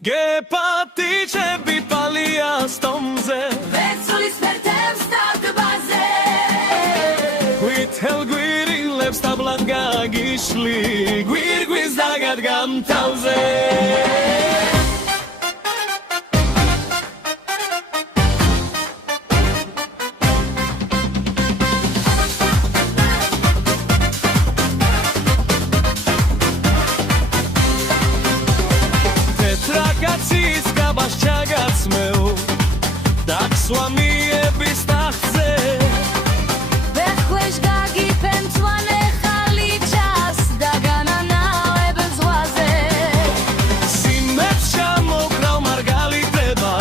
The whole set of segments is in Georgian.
გეპატიჩები პალია სტომზე ვეცულის ფერდებს დაგბაზე გვითელ გვირილებს დაბლანგა გიშლი გვირგვის დაგადგამ თავზე Ტრაკაცის გაბას ჩაგაცმევ დაქსვამიების ტახტზე ვეხვეშ გაგიფენ მწვანე ხალიჩას დაგანანავებ ზღვაზე სიმებს ჩამოკრავ მარგალიტება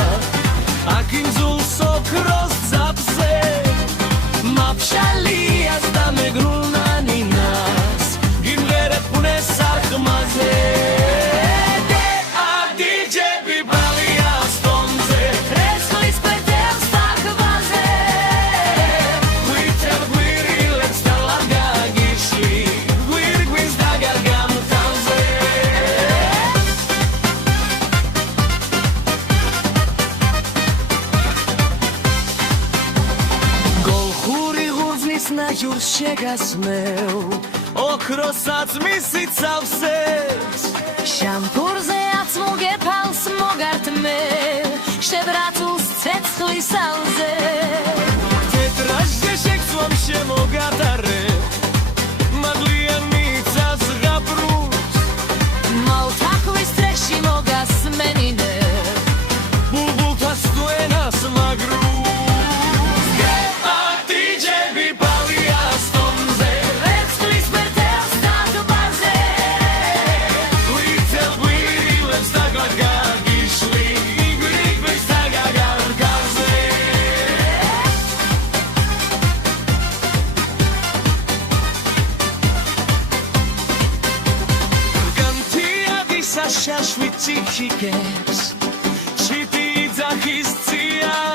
აკინძულს ოქროს ძაფზე მაფშალიას და მეგრულნანინას გიმღერებუნეს სარხმაზე ნაჟურს შეგასმევ ოქროსაც მისი ცავსებს შამპურზე აცმუგე ფალს მოგართმე შებრათულს ცეცხლის ალზე თეტრაჟზე შეგცვამ შემოგატარე მადლიან მიწას ღაბრუს მალთაყვის წრეში მოგასმენინე ბულბულთა სტუენას მაგრუს შაშვი ციხიკებს ჩიტი ძახის წია